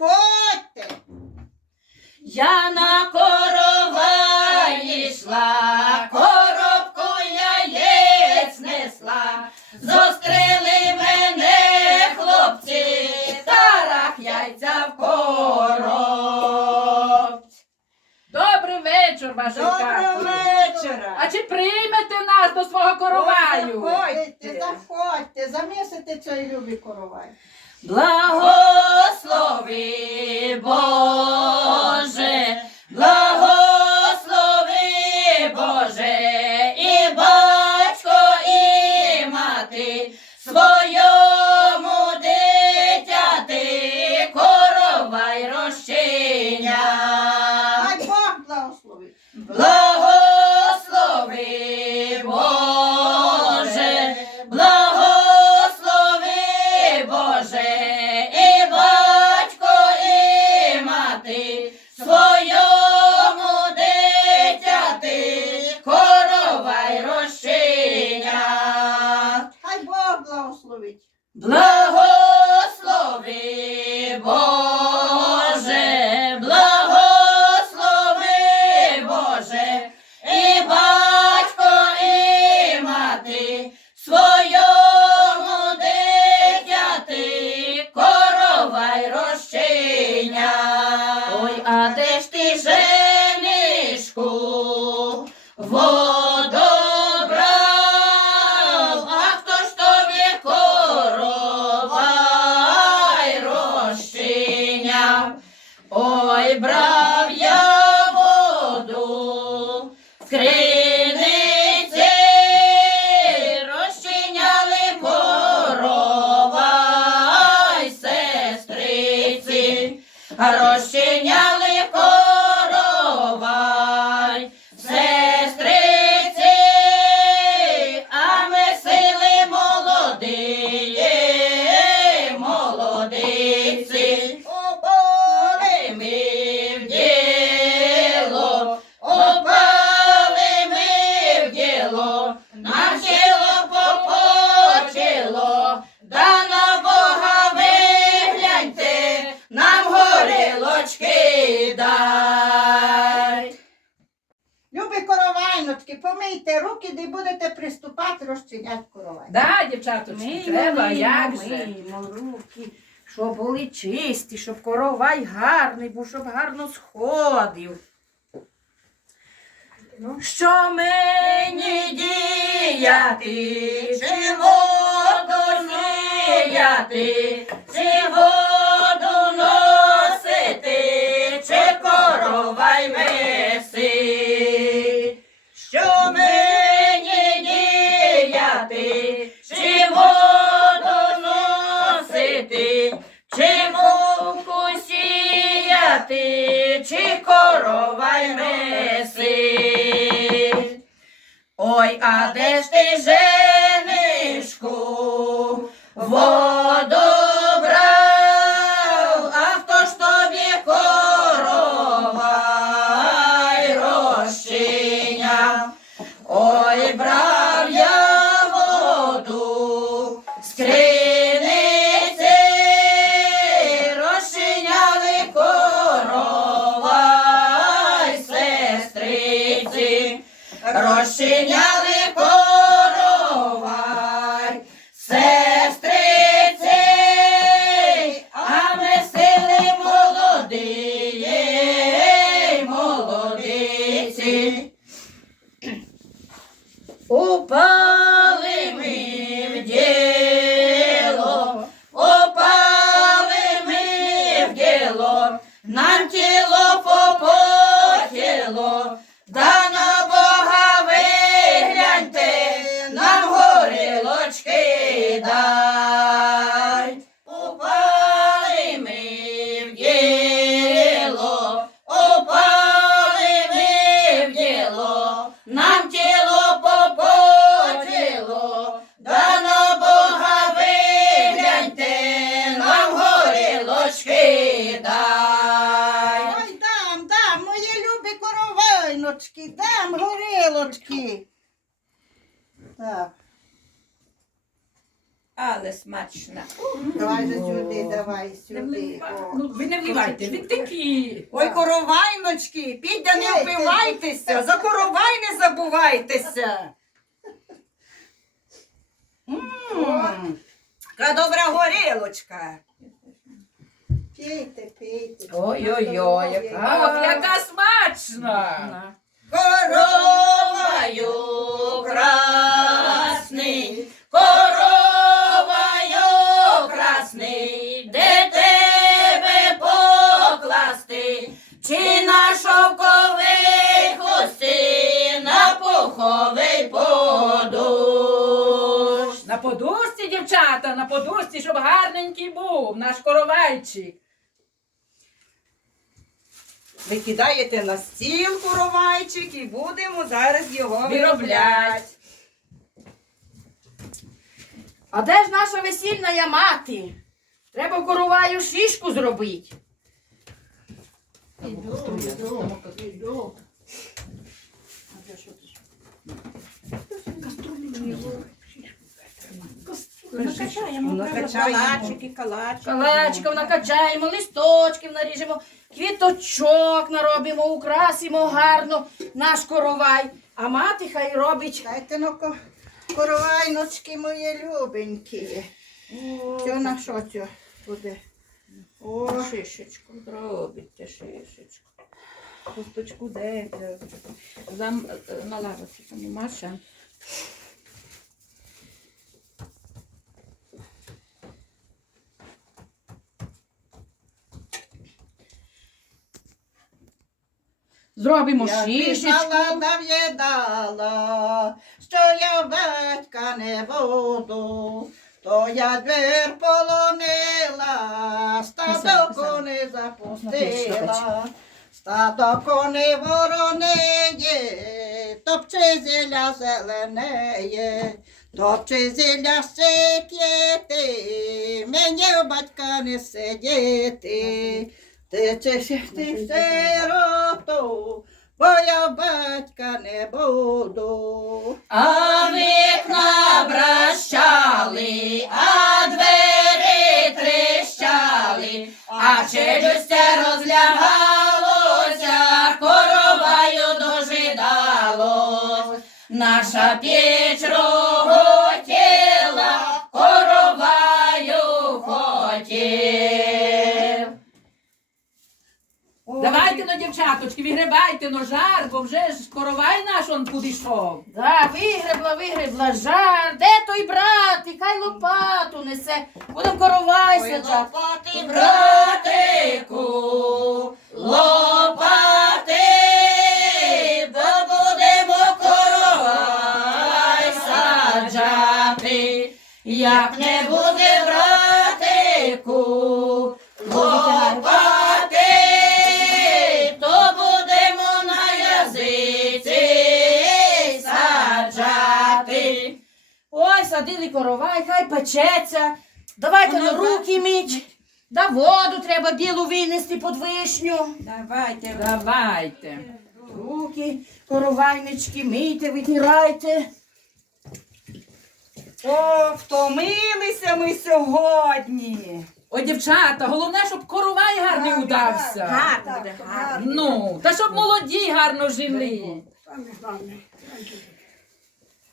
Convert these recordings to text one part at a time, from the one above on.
заходьте. Я на корова йшла, коробку яєць несла, зустріли мене хлопці, тарах яйця в коробці. Добрий вечір, Доброго Баженка. вечора. А чи приймете нас до свого короваю? Ой, Заходьте, заходьте, замісите цей любий коровай. Благослови Боже. благослови. Oh. Мийте руки, не будете приступати, розчиняти коровай. Да, дівчаточки, треба, як же. миємо руки, щоб були чисті, щоб коровай гарний, був, щоб гарно сходив. Ну, що мені діяти, чи воду сіяти, чи воду носити, чи коровай мити? Але смачна. Давай же сюди, давай сюди. О. Ну, ви не вливайте, ви такі. Ой, коровайночки, підя не впивайтеся, за коровай не забувайтеся. М, Яка добра горілочка. Пійте, пійте. Ой-ой-ой, яка. Ох, яка смачна! Короваю дівчата, на подушці, щоб гарненький був, наш коровайчик. Ви кидаєте на стіл коровайчик і будемо зараз його Виробляти. А де ж наша весільна мати? Треба короваю шишку зробити. Іду, іду, іду. Накачаємо. калачики. Калачків накачаємо, листочків наріжемо, квіточок наробимо, украсимо гарно наш коровай. А мати хай робить. Дайте ну ко- коровайночки мої любенькі. Що на що це буде? О, Шишечку зробите, шишечку. Косточку де? Зам на лавочці Маша. Зробимо я пізнала, дов'єдала, що я батька не буду, то я двір полонила, стадо коней запустила, стадо коней воронеє, топче зілля зеленеє, топче зілля ще п'єти, мені у батька не сидіти. Ти ще ти сироту, бо я батька не буду. А вікна бращали, а двері тріщали, а челюстя розлягалося, короваю дожидало. Наша піч роготіла, ну жар, бо вже ж коровай наш он підійшов. Да, вигребла, вигребла жар. Де той брат? І хай лопату несе. Будемо коровай Ой, саджати. лопати, братику, лопати, бо будемо коровай саджати. Як не буде братику, Ой, коровай, хай печеться. Давайте на руки міть. Да воду треба білу винести під вишню. Давайте, Давайте. Руки, коровайнички, мийте, витирайте. О, втомилися ми сьогодні. Ой, дівчата, головне, щоб коровай гарний удався. Гарно буде, гарно. Ну, та щоб молоді гарно жили.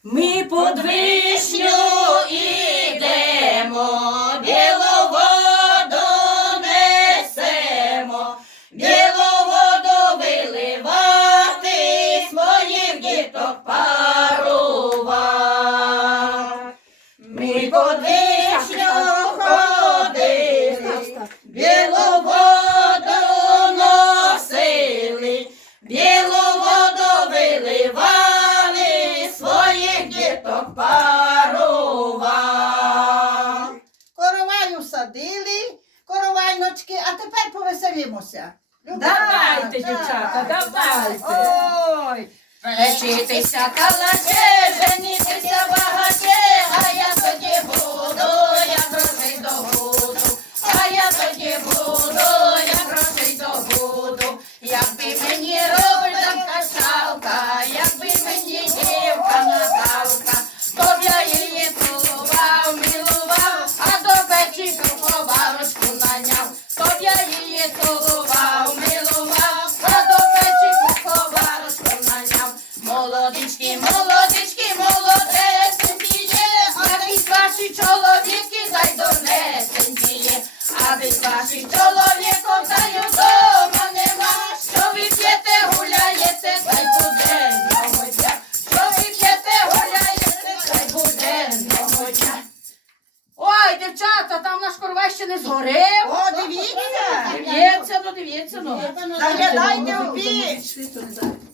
Ми Под вишню ідемо, білу воду несемо, білу воду виливати, своїх діток коровайночки, а тепер повеселімося. Давайте, дівчата, давайте. Ой, Лечитися калаче, женітися багате, а я тоді буду, я грошей добуду, а я тоді буду, я грошей добуду, якби мені робила качалка, якби мені дівка Наталка, там ще не згорив. О, дивіться! Дивіться, ну дивіться, ну. Заглядайте в піч.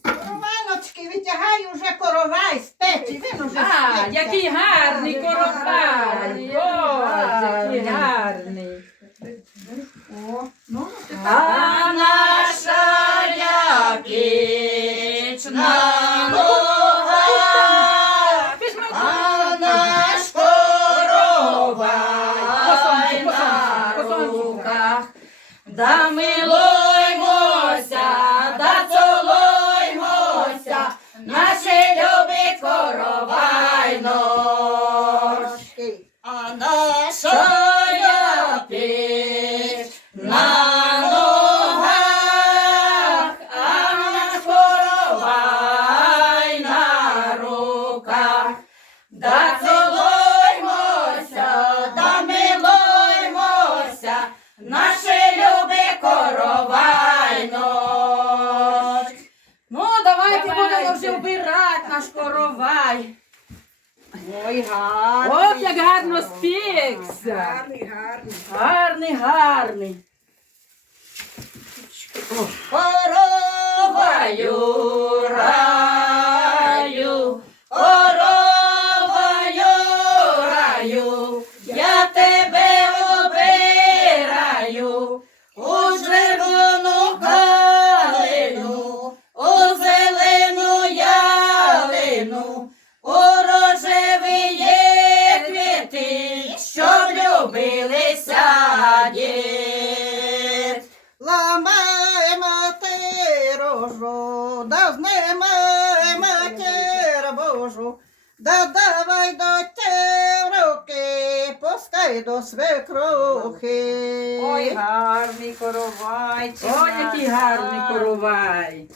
Коровайночки, витягай уже коровай з печі. Він уже А, спиться. який гарний коровай! Ой, який гарний! А наша Да милуймося, коровай. Ой, гарний. Ох, як гарно спікся! Гарний, гарний. Гарний, гарний. Короваю ти рожу, да знімаємо матір Божу, да давай до те руки, пускай до свекрухи. Ой, гарний коровайчик. Ой, який гарний коровай!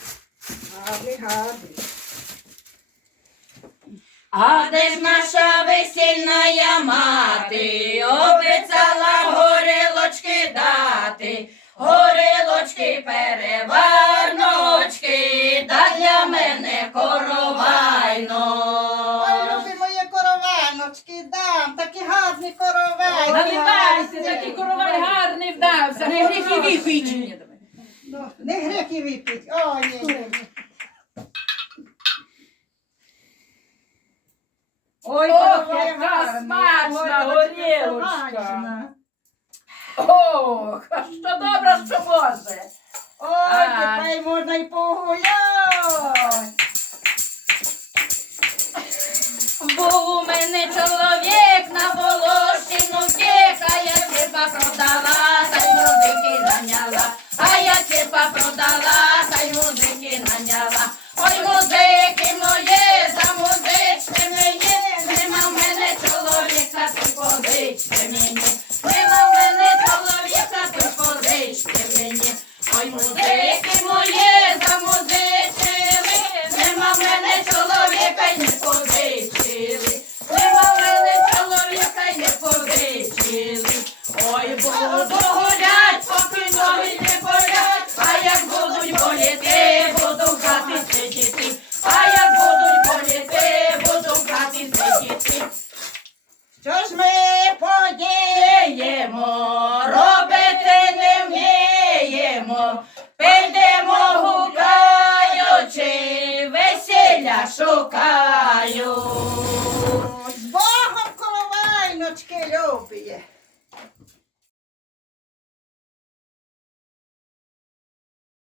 гарний, гарний. А де ж наша весільна мати, обіцяла смачна. Ох, а що добре, що може! Ой, А. тепер можна й погуляти. Був у мене чоловік на Волошину втік, а я ціпа продала, та й родики наняла, а я ціпа продала,